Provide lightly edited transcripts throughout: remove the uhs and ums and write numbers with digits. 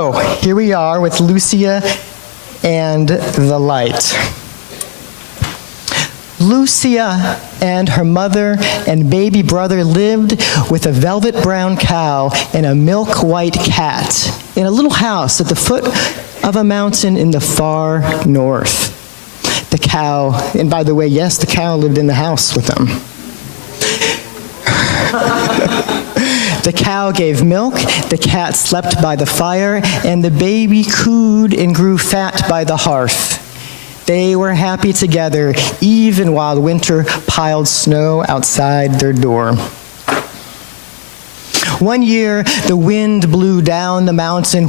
So here we are with Lucia and the light. Lucia and her mother and baby brother lived with a velvet brown cow and a milk white cat in a little house at the foot of a mountain in the far north. The cow, and by the way, yes, the cow lived in the house with them. The cow gave milk, the cat slept by the fire, and the baby cooed and grew fat by the hearth. They were happy together, even while winter piled snow outside their door. One year, the wind blew down the mountain,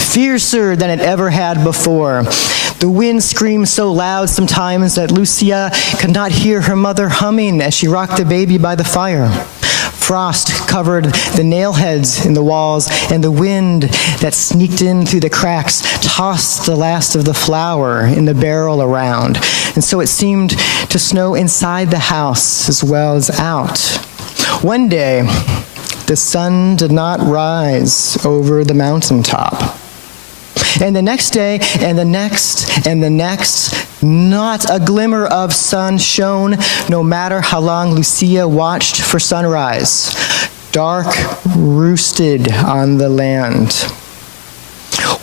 fiercer than it ever had before. The wind screamed so loud sometimes that Lucia could not hear her mother humming as she rocked the baby by the fire. Frost covered the nail heads in the walls, and the wind that sneaked in through the cracks tossed the last of the flour in the barrel around. And so it seemed to snow inside the house as well as out. One day, the sun did not rise over the mountaintop. And the next day, and the next, and the next, not a glimmer of sun shone, no matter how long Lucia watched for sunrise. Dark roosted on the land.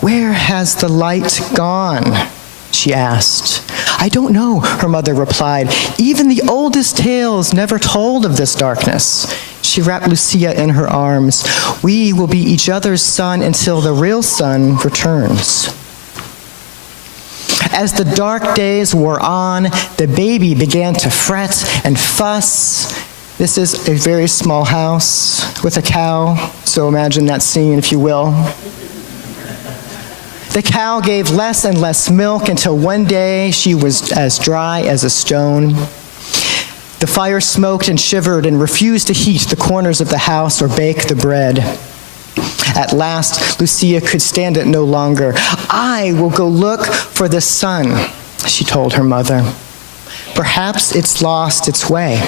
"Where has the light gone?" she asked. "I don't know," her mother replied. "Even the oldest tales never told of this darkness." She wrapped Lucia in her arms. "We will be each other's sun until the real sun returns." As the dark days wore on, the baby began to fret and fuss. This is a very small house with a cow, so imagine that scene, if you will. The cow gave less and less milk until one day she was as dry as a stone. The fire smoked and shivered and refused to heat the corners of the house or bake the bread. At last, Lucia could stand it no longer. "I will go look for the sun," she told her mother. "Perhaps it's lost its way."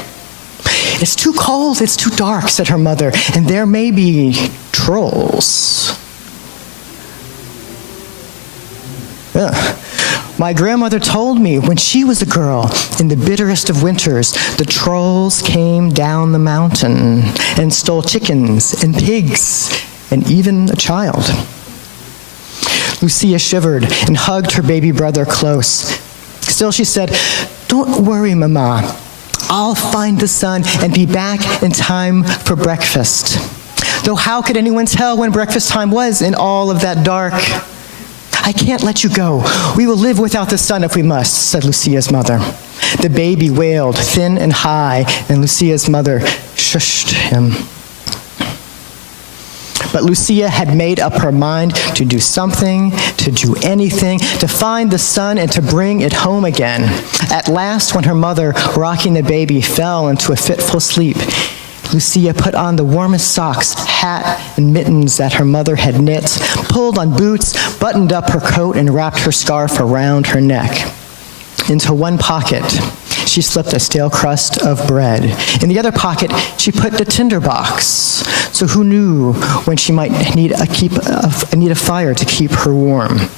"It's too cold, it's too dark," said her mother, "and there may be trolls." Ugh. "My grandmother told me when she was a girl, in the bitterest of winters, the trolls came down the mountain and stole chickens and pigs and even a child." Lucia shivered and hugged her baby brother close. Still she said, "Don't worry, Mama. I'll find the sun and be back in time for breakfast." Though how could anyone tell when breakfast time was in all of that dark? "I can't let you go. We will live without the sun if we must," said Lucia's mother. The baby wailed thin and high, and Lucia's mother shushed him. But Lucia had made up her mind to do something, to do anything, to find the sun and to bring it home again. At last, when her mother, rocking the baby, fell into a fitful sleep, Lucia put on the warmest socks, hat, and mittens that her mother had knit, pulled on boots, buttoned up her coat, and wrapped her scarf around her neck. Into one pocket, she slipped a stale crust of bread. In the other pocket, she put the tinder box. So who knew when she might need a fire to keep her warm?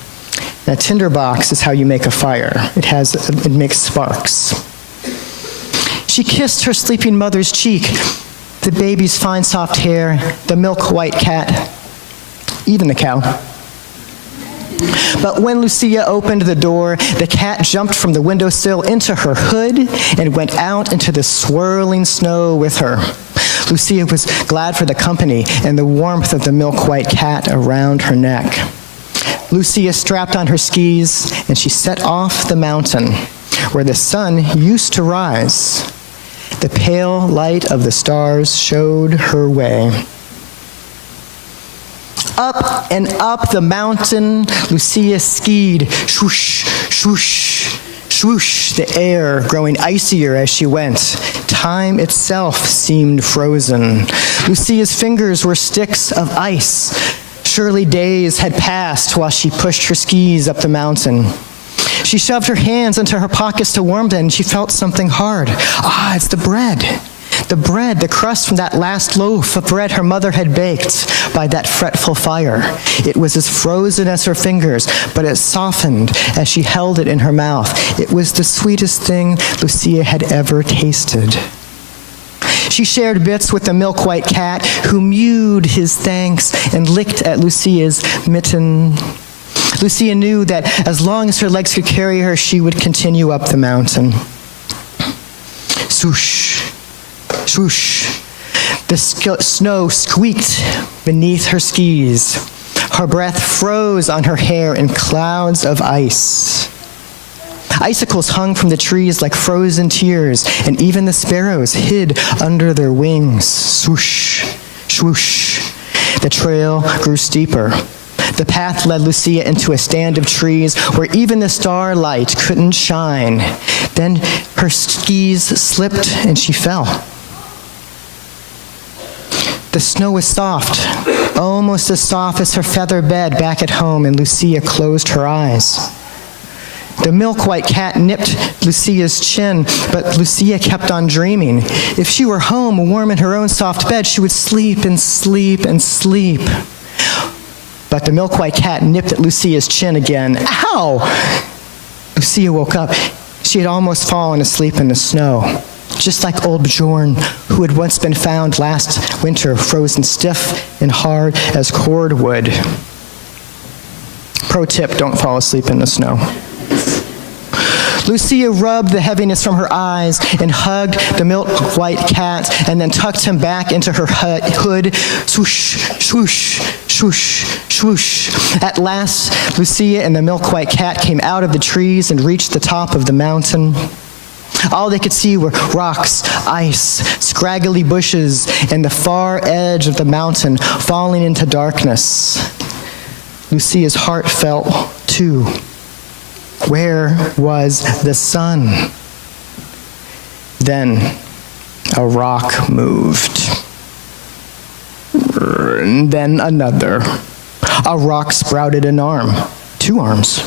A tinder box is how you make a fire. It makes sparks. She kissed her sleeping mother's cheek, the baby's fine soft hair, the milk-white cat, even the cow. But when Lucia opened the door, the cat jumped from the windowsill into her hood and went out into the swirling snow with her. Lucia was glad for the company and the warmth of the milk-white cat around her neck. Lucia strapped on her skis and she set off the mountain where the sun used to rise. The pale light of the stars showed her way. Up and up the mountain, Lucia skied, swoosh, swoosh, swoosh, the air growing icier as she went. Time itself seemed frozen. Lucia's fingers were sticks of ice. Surely days had passed while she pushed her skis up the mountain. She shoved her hands into her pockets to warm them, and she felt something hard. Ah, it's the bread. The bread, the crust from that last loaf of bread her mother had baked by that fretful fire. It was as frozen as her fingers, but it softened as she held it in her mouth. It was the sweetest thing Lucia had ever tasted. She shared bits with the milk-white cat, who mewed his thanks and licked at Lucia's mitten. Lucia knew that as long as her legs could carry her, she would continue up the mountain. Swoosh, swoosh. The snow squeaked beneath her skis. Her breath froze on her hair in clouds of ice. Icicles hung from the trees like frozen tears, and even the sparrows hid under their wings. Swoosh, swoosh. The trail grew steeper. The path led Lucia into a stand of trees where even the starlight couldn't shine. Then her skis slipped and she fell. The snow was soft, almost as soft as her feather bed back at home, and Lucia closed her eyes. The milk-white cat nipped Lucia's chin, but Lucia kept on dreaming. If she were home, warm in her own soft bed, she would sleep and sleep and sleep. But the milk-white cat nipped at Lucia's chin again. Ow! Lucia woke up. She had almost fallen asleep in the snow, just like old Bjorn, who had once been found last winter, frozen stiff and hard as cordwood. Pro tip, don't fall asleep in the snow. Lucia rubbed the heaviness from her eyes and hugged the milk-white cat and then tucked him back into her hood. Swoosh, swoosh, swoosh, swoosh. At last, Lucia and the milk-white cat came out of the trees and reached the top of the mountain. All they could see were rocks, ice, scraggly bushes, and the far edge of the mountain falling into darkness. Lucia's heart fell too. Where was the sun? Then a rock moved. And then another. A rock sprouted an arm, 2 arms.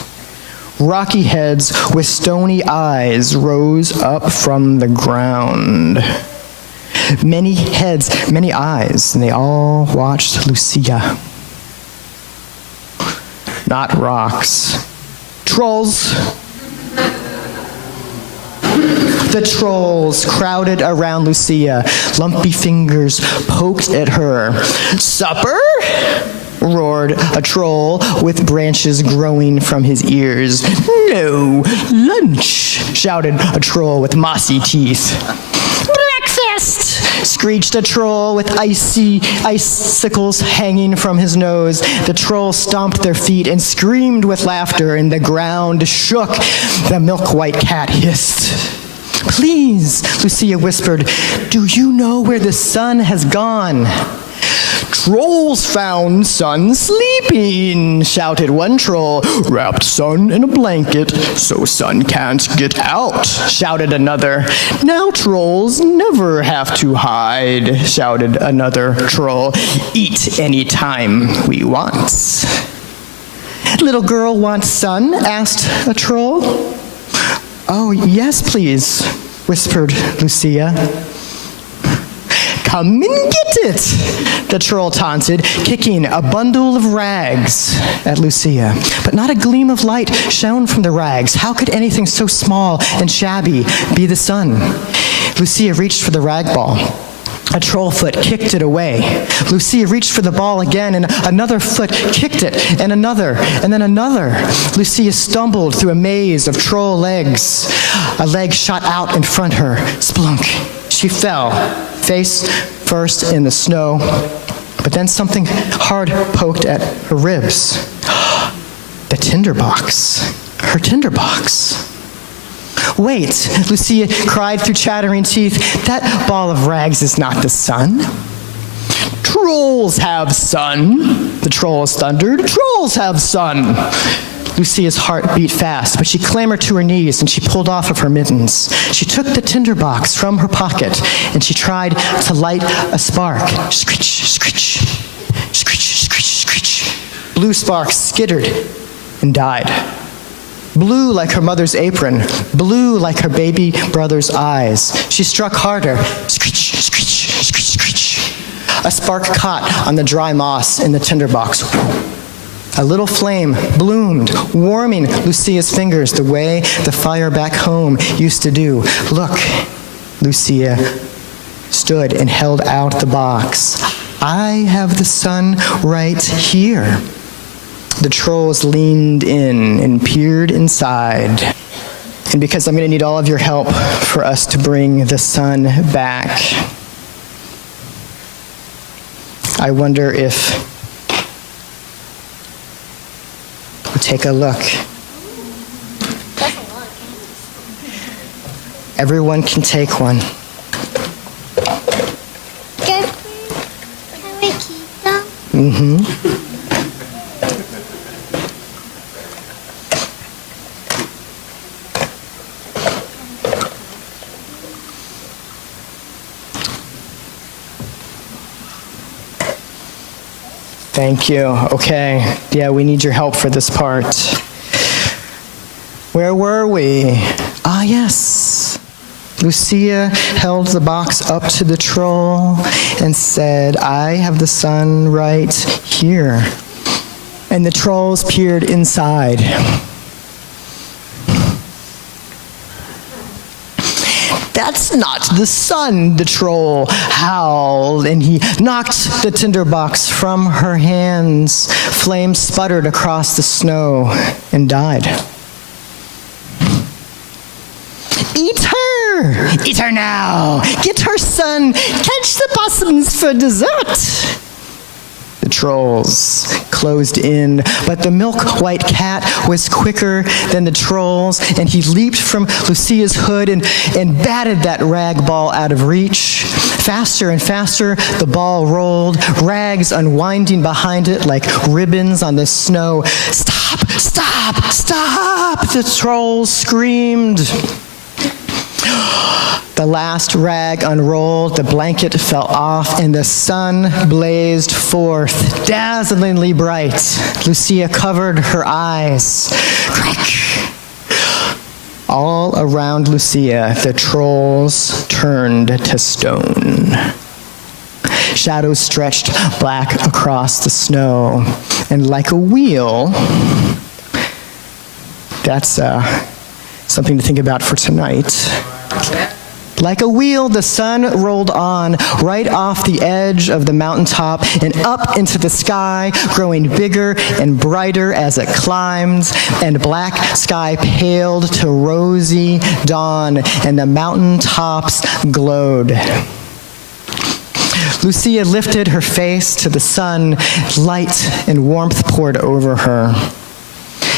Rocky heads with stony eyes rose up from the ground. Many heads, many eyes, and they all watched Lucia. Not rocks. Trolls. The trolls crowded around Lucia. Lumpy fingers poked at her. Supper? Roared a troll with branches growing from his ears. No, lunch, shouted a troll with mossy teeth. Breakfast, screeched a troll with icicles hanging from his nose. The trolls stomped their feet and screamed with laughter, and the ground shook. The milk-white cat hissed. Please, Lucia whispered, do you know where the sun has gone? Trolls found sun sleeping, shouted one troll. Wrapped sun in a blanket so sun can't get out, shouted another. Now trolls never have to hide, shouted another troll. Eat any time we want. Little girl wants sun? Asked a troll. Oh, yes, please, whispered Lucia. Come and get it, the troll taunted, kicking a bundle of rags at Lucia. But not a gleam of light shone from the rags. How could anything so small and shabby be the sun? Lucia reached for the rag ball. A troll foot kicked it away. Lucia reached for the ball again, and another foot kicked it, and another, and then another. Lucia stumbled through a maze of troll legs. A leg shot out in front of her. Splunk. She fell, face first in the snow, but then something hard poked at her ribs. The tinderbox. Her tinderbox. Wait, Lucia cried through chattering teeth. That ball of rags is not the sun. Trolls have sun, the trolls thundered. Trolls have sun. Lucia's heart beat fast, but she clambered to her knees and she pulled off of her mittens. She took the tinderbox from her pocket and she tried to light a spark. Screech, screech, screech, screech, screech. Blue sparks skittered and died. Blue like her mother's apron, blue like her baby brother's eyes. She struck harder. Screech, screech. A spark caught on the dry moss in the tinderbox. A little flame bloomed, warming Lucia's fingers the way the fire back home used to do. Look, Lucia stood and held out the box. I have the sun right here. The trolls leaned in and peered inside. And because I'm going to need all of your help for us to bring the sun back, I wonder if we'll take a look. Everyone can take one. Can we keep them? Mm-hmm. Thank you. Okay. Yeah, we need your help for this part. Where were we? Ah, yes. Lucia held the box up to the troll and said, I have the sun right here. And the trolls peered inside. That's not the sun, the troll howled, and he knocked the tinderbox from her hands. Flames sputtered across the snow and died. Eat her! Eat her now! Get her, son! Catch the possums for dessert! The trolls closed in, but the milk-white cat was quicker than the trolls, and he leaped from Lucia's hood and batted that rag ball out of reach. Faster and faster, the ball rolled, rags unwinding behind it like ribbons on the snow. Stop! Stop! Stop! The trolls screamed. The last rag unrolled, the blanket fell off, and the sun blazed forth, dazzlingly bright. Lucia covered her eyes. Crack! All around Lucia, the trolls turned to stone. Shadows stretched black across the snow, and like a wheel, that's something to think about for tonight. Like a wheel, the sun rolled on right off the edge of the mountaintop and up into the sky, growing bigger and brighter as it climbed, and black sky paled to rosy dawn, and the mountaintops glowed. Lucia lifted her face to the sun. Light and warmth poured over her.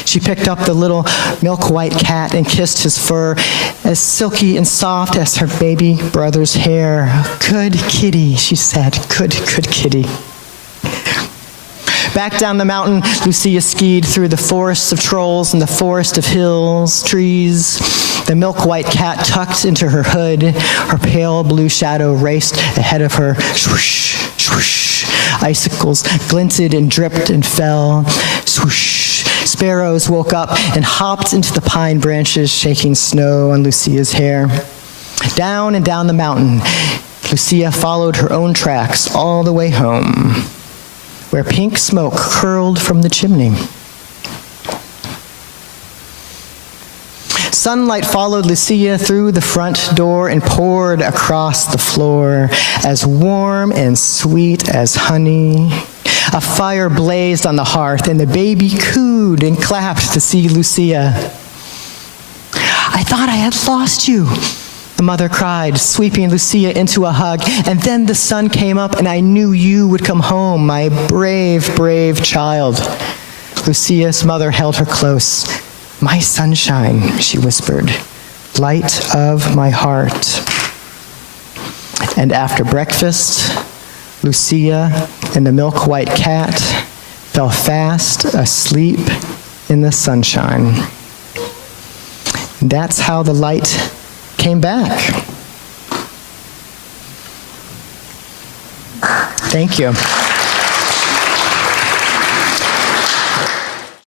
She picked up the little milk-white cat and kissed his fur, as silky and soft as her baby brother's hair. Good kitty, she said. Good kitty. Back down the mountain, Lucia skied through the forests of trolls and the forest of hills, trees. The milk-white cat tucked into her hood. Her pale blue shadow raced ahead of her. Swoosh, swoosh. Icicles glinted and dripped and fell. Swoosh. Sparrows woke up and hopped into the pine branches, shaking snow on Lucia's hair. Down and down the mountain, Lucia followed her own tracks all the way home, where pink smoke curled from the chimney. Sunlight followed Lucia through the front door and poured across the floor, as warm and sweet as honey. A fire blazed on the hearth, and the baby cooed and clapped to see Lucia. I thought I had lost you, the mother cried, sweeping Lucia into a hug. And then the sun came up, and I knew you would come home, my brave, brave child. Lucia's mother held her close. My sunshine, she whispered, light of my heart. And after breakfast, Lucia and the milk-white cat fell fast asleep in the sunshine. That's how the light came back. Thank you.